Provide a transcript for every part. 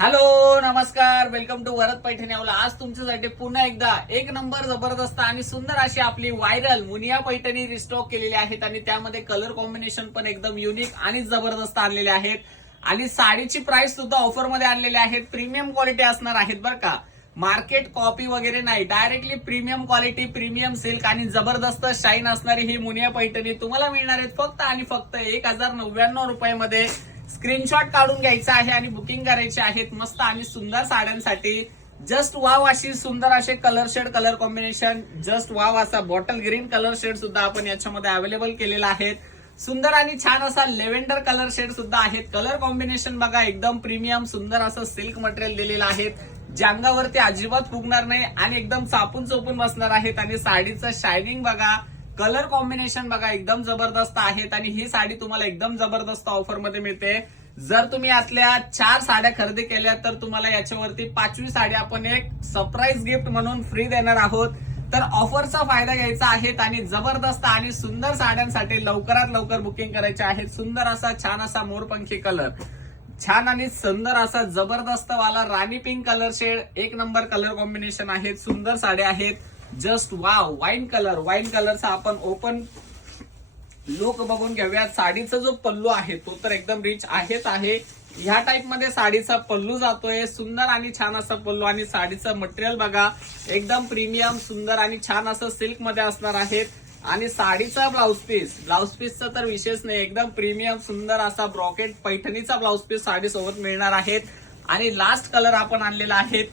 Hello नमस्कार, welcome to Varad Paithani अवला. आज तुमच्यासाठी पुन्हा एकदा एक नंबर जबरदस्त आणि सुंदर अशी आपली व्हायरल मुनिया पैठणी रिस्टॉक केलेली आहेत आणि त्यामध्ये कलर कॉम्बिनेशन पण एकदम युनिक आणि जबरदस्त आणलेले आहेत आणि साडीची प्राइस सुद्धा ऑफर मध्ये आणलेली आहेत. प्रीमियम क्वालिटी असणार आहेत बरं का, मार्केट कॉपी वगैरे नाही, directly premium quality, premium silk आणि जबरदस्त शाईन असणारी ही मुनिया पैठणी तुम्हाला मिळणार आहेत फक्त आणि फक्त 1099 रुपयामध्ये. स्क्रीनशॉट काढून घ्यायचा आहे आणि बुकिंग करायचे आहेत मस्त आणि सुंदर साड्यांसाठी. जस्ट वाव अशी सुंदर असे colour shade, colour combination, just wow असा बॉटल ग्रीन कलर शेड सुद्धा आपण याच्यामध्ये अवेलेबल केलेला आहे. सुंदर आणि छान असा लेव्हेंडर कलर शेड सुद्धा आहेत. कलर कॉम्बिनेशन बघा, एकदम प्रीमियम सुंदर असं सिल्क मटेरियल दिलेलं आहे, जे अंगावरती अजिबात फुगणार नाही आणि एकदम चापून चोपून बसणार आहेत. आणि साडीचं शायनिंग बघा, कलर कॉम्बिनेशन बघा, एकदम जबरदस्त आहेत आणि ही साडी तुम्हाला एकदम जबरदस्त ऑफर मध्ये मिळते. जर तुम्ही यातल्या 4 साड्या खरेदी केल्या तर तुम्हाला याच्यावरती 5वी साडी आपण एक सरप्राईज गिफ्ट म्हणून फ्री देणार आहोत. तर ऑफरचा फायदा घ्यायचा आहे आणि जबरदस्त आणि सुंदर साड्यांसाठी लवकरात लवकर बुकिंग करायचे आहे. सुंदर असा छान असा मोरपंखी कलर, छान आणि सुंदर असा जबरदस्त वाला राणी पिंक कलर शेड, एक नंबर कलर कॉम्बिनेशन आहेत. सुंदर साड्या आहेत, जस्ट वाव. वाईन कलरचा आपण ओपन लुक बघून घेऊयात. साडीचा जो पल्लू आहे तो तर एकदम रिच आहेच आहे. ह्या टाइप मध्ये साडीचा पल्लू जातोय, सुंदर आणि छान असा पल्लू. आणि साडीचं मटेरियल बघा, एकदम प्रीमियम सुंदर आणि छान असं सिल्क मध्ये असणार आहेत. आणि साडीचा ब्लाउज पीसचा तर विशेष नाही, एकदम प्रीमियम सुंदर असा ब्रॉकेट पैठणीचा ब्लाउज पीस साडी सोबत मिळणार आहेत. आणि लास्ट कलर आपण आणलेला आहे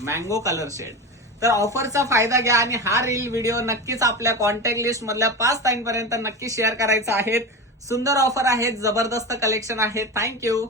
मँगो कलर शेड. तर ऑफरचा फायदा घ्या आणि हा रील व्हिडिओ नक्कीच आपल्या कॉन्टॅक्ट लिस्ट मधल्या 5 ताईंपर्यंत नक्की शेअर करायचा आहे. सुंदर ऑफर आहेत, जबरदस्त कलेक्शन आहे. थँक्यू.